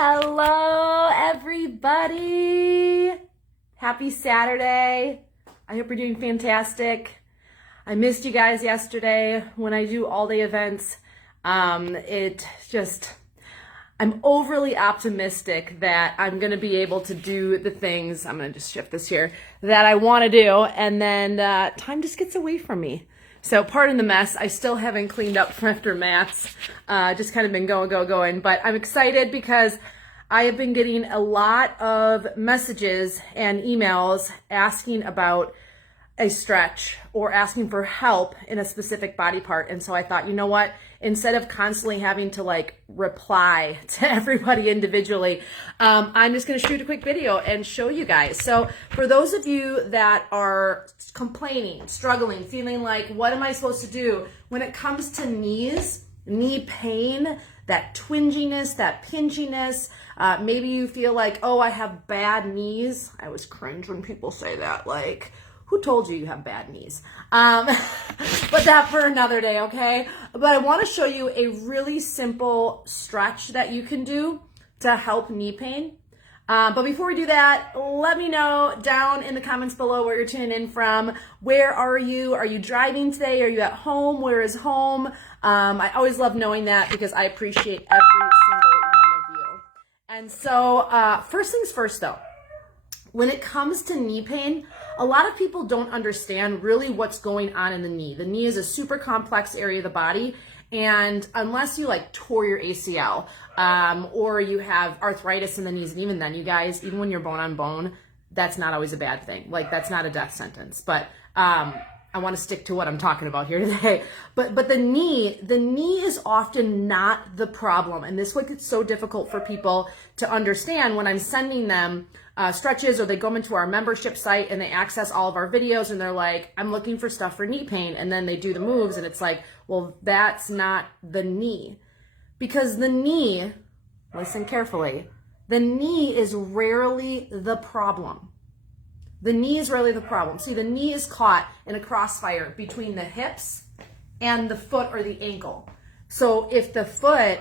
Hello, everybody. Happy Saturday. I hope you're doing fantastic. I missed you guys yesterday when I do all-day events. I'm overly optimistic that I'm going to be able to do the things, I'm going to just shift this here, that I want to do, and then time just gets away from me. So pardon the mess. I still haven't cleaned up from after mats. Just kind of been going. But I'm excited because I have been getting a lot of messages and emails asking about a stretch or asking for help in a specific body part. And so I thought, you know what? Instead of constantly having to reply to everybody individually, I'm just going to shoot a quick video and show you guys. So for those of you that are complaining, struggling, feeling like, what am I supposed to do when it comes to knees, knee pain, that twinginess, that pinchiness, maybe you feel like, oh, I have bad knees. I always cringe when people say that, who told you have bad knees? But that for another day, okay? But I want to show you a really simple stretch that you can do to help knee pain. But before we do that, let me know down in the comments below where you're tuning in from. Where are you? Are you driving today? Are you at home? Where is home? I always love knowing that because I appreciate every single one of you. And so first things first though, when it comes to knee pain, a lot of people don't understand really what's going on in the knee. The knee is a super complex area of the body. And unless you tore your ACL or you have arthritis in the knees, and even then, you guys, even when you're bone on bone, that's not always a bad thing. That's not a death sentence. But I want to stick to what I'm talking about here today. But the knee is often not the problem. And this is what gets so difficult for people to understand when I'm sending them stretches, or they go into our membership site and they access all of our videos and they're like, I'm looking for stuff for knee pain. And then they do the moves and it's like, well, that's not the knee. Because the knee, listen carefully, the knee is rarely the problem. The knee is rarely the problem. See, the knee is caught in a crossfire between the hips and the foot or the ankle. So if the foot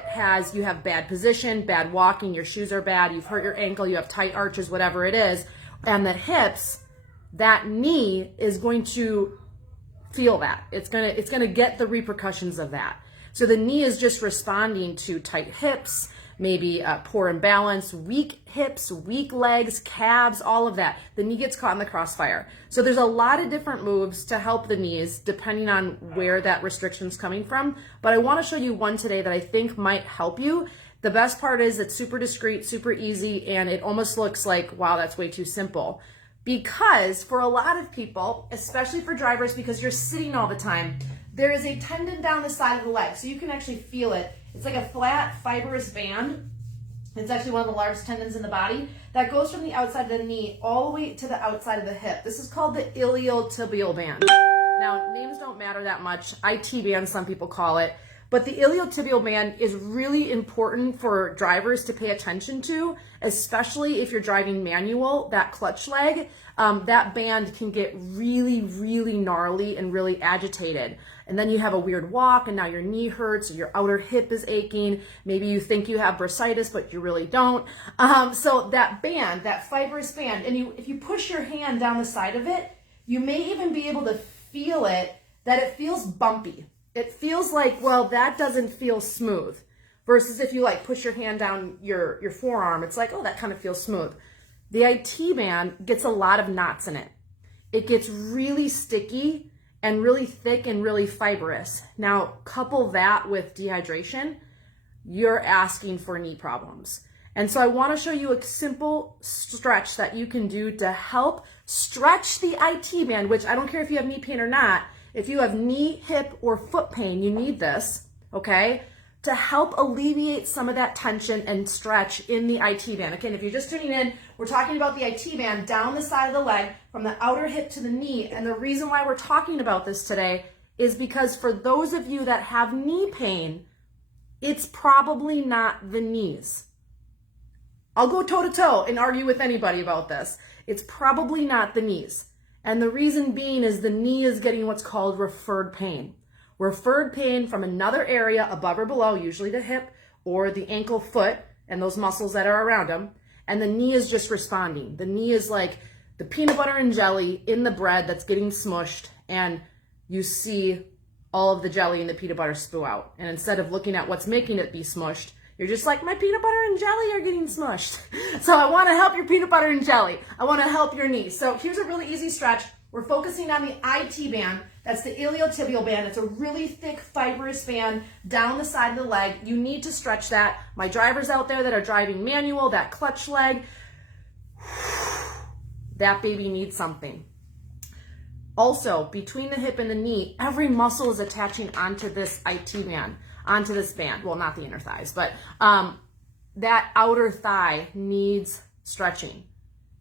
you have bad position, bad walking, your shoes are bad, you've hurt your ankle, you have tight arches, whatever it is, and the hips, that knee is going to feel that. It's gonna get the repercussions of that. So the knee is just responding to tight hips, maybe poor imbalance, weak hips, weak legs, calves, all of that. The knee gets caught in the crossfire. So there's a lot of different moves to help the knees depending on where that restriction's coming from. But I want to show you one today that I think might help you. The best part is it's super discreet, super easy, and it almost looks like, wow, that's way too simple. Because for a lot of people, especially for drivers, because you're sitting all the time, there is a tendon down the side of the leg. So you can actually feel it. It's like a flat fibrous band. It's actually one of the largest tendons in the body that goes from the outside of the knee all the way to the outside of the hip. This is called the iliotibial band. Now, names don't matter that much. IT band, some people call it. But the iliotibial band is really important for drivers to pay attention to, especially if you're driving manual, that clutch leg. That band can get really, really gnarly and really agitated. And then you have a weird walk and now your knee hurts, or your outer hip is aching. Maybe you think you have bursitis, but you really don't. So that band, that fibrous band, and if you push your hand down the side of it, you may even be able to feel it, that it feels bumpy. It feels like, well, that doesn't feel smooth. Versus if you push your hand down your forearm, it's like, oh, that kind of feels smooth. The IT band gets a lot of knots in it. It gets really sticky and really thick and really fibrous. Now, couple that with dehydration, you're asking for knee problems. And so I want to show you a simple stretch that you can do to help stretch the IT band, which I don't care if you have knee pain or not. If you have knee, hip, or foot pain, you need this, okay, to help alleviate some of that tension and stretch in the IT band. Okay, and if you're just tuning in, we're talking about the IT band down the side of the leg from the outer hip to the knee. And the reason why we're talking about this today is because for those of you that have knee pain, it's probably not the knees. I'll go toe to toe and argue with anybody about this. It's probably not the knees. And the reason being is the knee is getting what's called referred pain. Referred pain from another area above or below, usually the hip or the ankle foot, and those muscles that are around them, and the knee is just responding. The knee is like the peanut butter and jelly in the bread that's getting smushed, and you see all of the jelly and the peanut butter spew out. And instead of looking at what's making it be smushed, you're just like, my peanut butter and jelly are getting smushed. So I want to help your peanut butter and jelly. I want to help your knee. So here's a really easy stretch. We're focusing on the IT band. That's the iliotibial band. It's a really thick, fibrous band down the side of the leg. You need to stretch that. My drivers out there that are driving manual, that clutch leg, that baby needs something. Also, between the hip and the knee, every muscle is attaching onto this IT band, onto this band. Well, not the inner thighs, but that outer thigh needs stretching.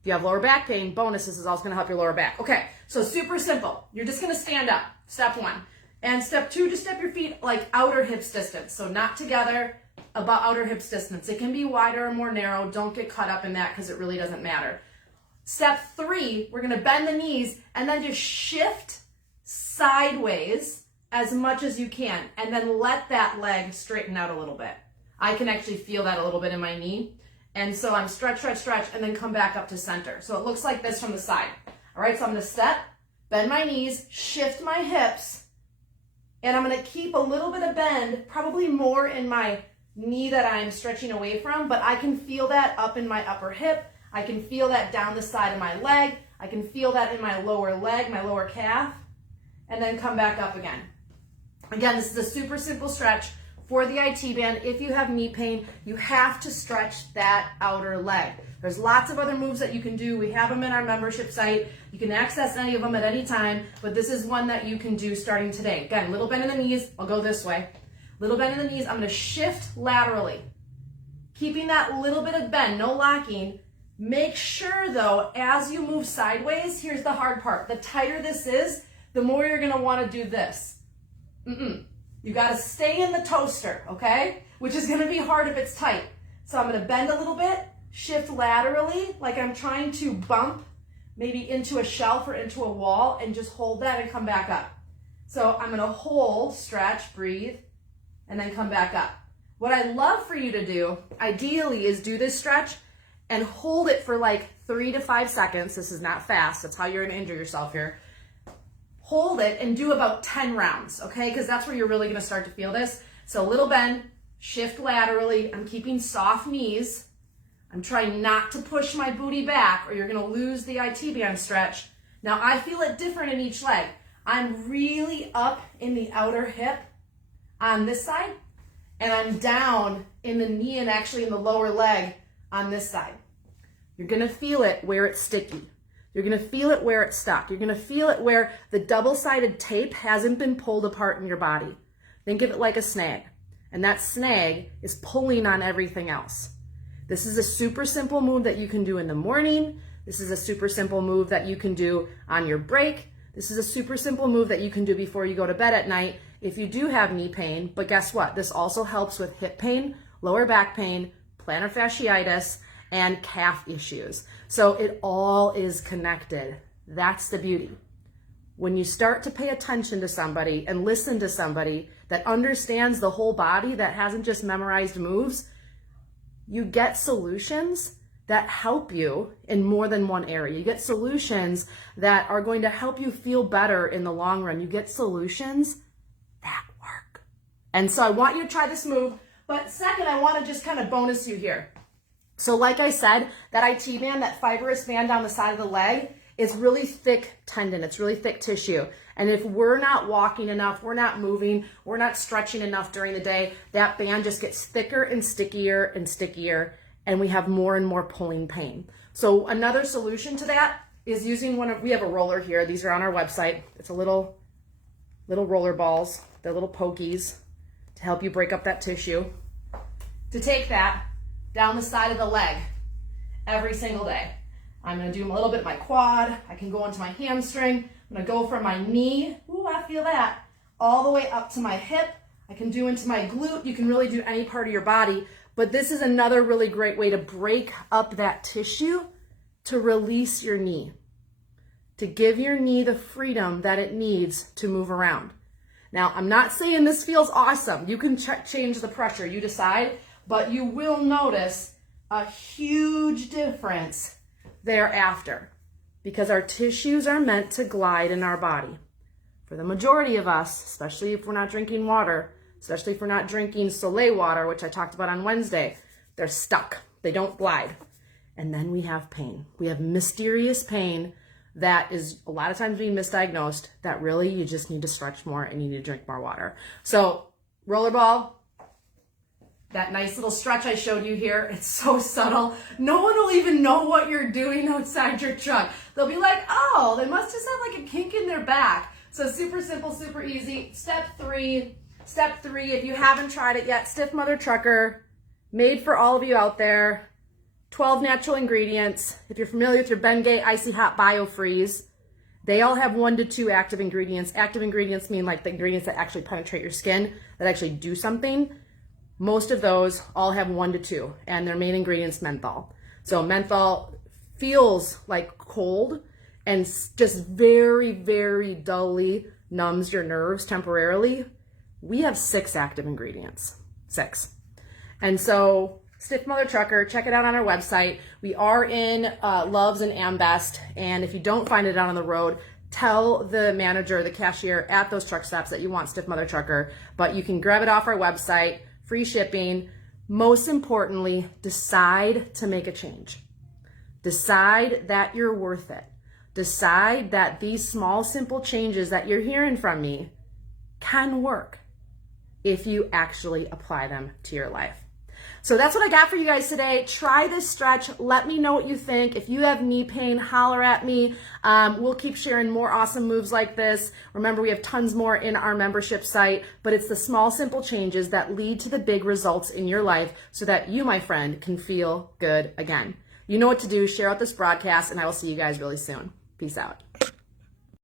If you have lower back pain, bonus, this is also gonna help your lower back. Okay, so super simple. You're just gonna stand up, step one. And step two, just step your feet like outer hips distance. So not together, about outer hips distance. It can be wider or more narrow. Don't get caught up in that because it really doesn't matter. Step three, we're gonna bend the knees and then just shift sideways as much as you can, and then let that leg straighten out a little bit. I can actually feel that a little bit in my knee. And so I'm stretch, stretch, stretch, and then come back up to center. So it looks like this from the side. All right, so I'm gonna step, bend my knees, shift my hips, and I'm gonna keep a little bit of bend, probably more in my knee that I'm stretching away from, but I can feel that up in my upper hip. I can feel that down the side of my leg. I can feel that in my lower leg, my lower calf, and then come back up again. Again, this is a super simple stretch for the IT band. If you have knee pain, you have to stretch that outer leg. There's lots of other moves that you can do. We have them in our membership site. You can access any of them at any time, but this is one that you can do starting today. Again, little bend in the knees. I'll go this way. Little bend in the knees. I'm going to shift laterally, keeping that little bit of bend, no locking. Make sure though, as you move sideways, here's the hard part. The tighter this is, the more you're going to want to do this. You got to stay in the toaster, okay? Which is going to be hard if it's tight. So I'm going to bend a little bit, shift laterally, like I'm trying to bump maybe into a shelf or into a wall, and just hold that and come back up. So I'm going to hold, stretch, breathe, and then come back up. What I love for you to do, ideally, is do this stretch and hold it for like 3 to 5 seconds. This is not fast. That's how you're going to injure yourself here. Hold it and do about 10 rounds, okay? Because that's where you're really gonna start to feel this. So little bend, shift laterally. I'm keeping soft knees. I'm trying not to push my booty back or you're gonna lose the IT band stretch. Now I feel it different in each leg. I'm really up in the outer hip on this side, and I'm down in the knee and actually in the lower leg on this side. You're gonna feel it where it's sticky. You're gonna feel it where it's stuck. You're gonna feel it where the double-sided tape hasn't been pulled apart in your body. Think of it like a snag, and that snag is pulling on everything else. This is a super simple move that you can do in the morning. This is a super simple move that you can do on your break. This is a super simple move that you can do before you go to bed at night if you do have knee pain. But guess what? This also helps with hip pain, lower back pain, plantar fasciitis, and calf issues. So it all is connected. That's the beauty. When you start to pay attention to somebody and listen to somebody that understands the whole body, that hasn't just memorized moves, you get solutions that help you in more than one area. You get solutions that are going to help you feel better in the long run. You get solutions that work. And so I want you to try this move. But second, I want to just kind of bonus you here. So like I said, that IT band, that fibrous band down the side of the leg, is really thick tendon. It's really thick tissue. And if we're not walking enough, we're not moving, we're not stretching enough during the day, that band just gets thicker and stickier, and we have more and more pulling pain. So another solution to that is using we have a roller here. These are on our website. It's a little roller balls. They're little pokies to help you break up that tissue. To take that down the side of the leg every single day. I'm gonna do a little bit of my quad. I can go into my hamstring. I'm gonna go from my knee, ooh, I feel that, all the way up to my hip. I can do into my glute. You can really do any part of your body, but this is another really great way to break up that tissue, to release your knee, to give your knee the freedom that it needs to move around. Now, I'm not saying this feels awesome. You can change the pressure, you decide, but you will notice a huge difference thereafter because our tissues are meant to glide in our body. For the majority of us, especially if we're not drinking water, especially if we're not drinking Soleil water, which I talked about on Wednesday, they're stuck. They don't glide. And then we have pain. We have mysterious pain that is a lot of times being misdiagnosed, that really you just need to stretch more and you need to drink more water. So rollerball, that nice little stretch I showed you here, it's so subtle. No one will even know what you're doing outside your truck. They'll be like, oh, they must just have like a kink in their back. So super simple, super easy. Step three, if you haven't tried it yet, Stiff Mother Trucker, made for all of you out there. 12 natural ingredients. If you're familiar with your Bengay Icy Hot BioFreeze, they all have 1 to 2 active ingredients. Active ingredients mean like the ingredients that actually penetrate your skin, that actually do something. Most of those all have 1 to 2, and their main ingredient's menthol. So menthol feels like cold and just very, very dully numbs your nerves temporarily. We have 6 active ingredients, 6. And so Stiff Mother Trucker, check it out on our website. We are in Loves and Ambest, and if you don't find it out on the road, tell the manager, the cashier at those truck stops that you want Stiff Mother Trucker, but you can grab it off our website, free shipping. Most importantly, decide to make a change. Decide that you're worth it. Decide that these small, simple changes that you're hearing from me can work if you actually apply them to your life. So that's what I got for you guys today. Try this stretch. Let me know what you think. If you have knee pain, holler at me. We'll keep sharing more awesome moves like this. Remember, we have tons more in our membership site, but it's the small, simple changes that lead to the big results in your life so that you, my friend, can feel good again. You know what to do. Share out this broadcast, and I will see you guys really soon. Peace out.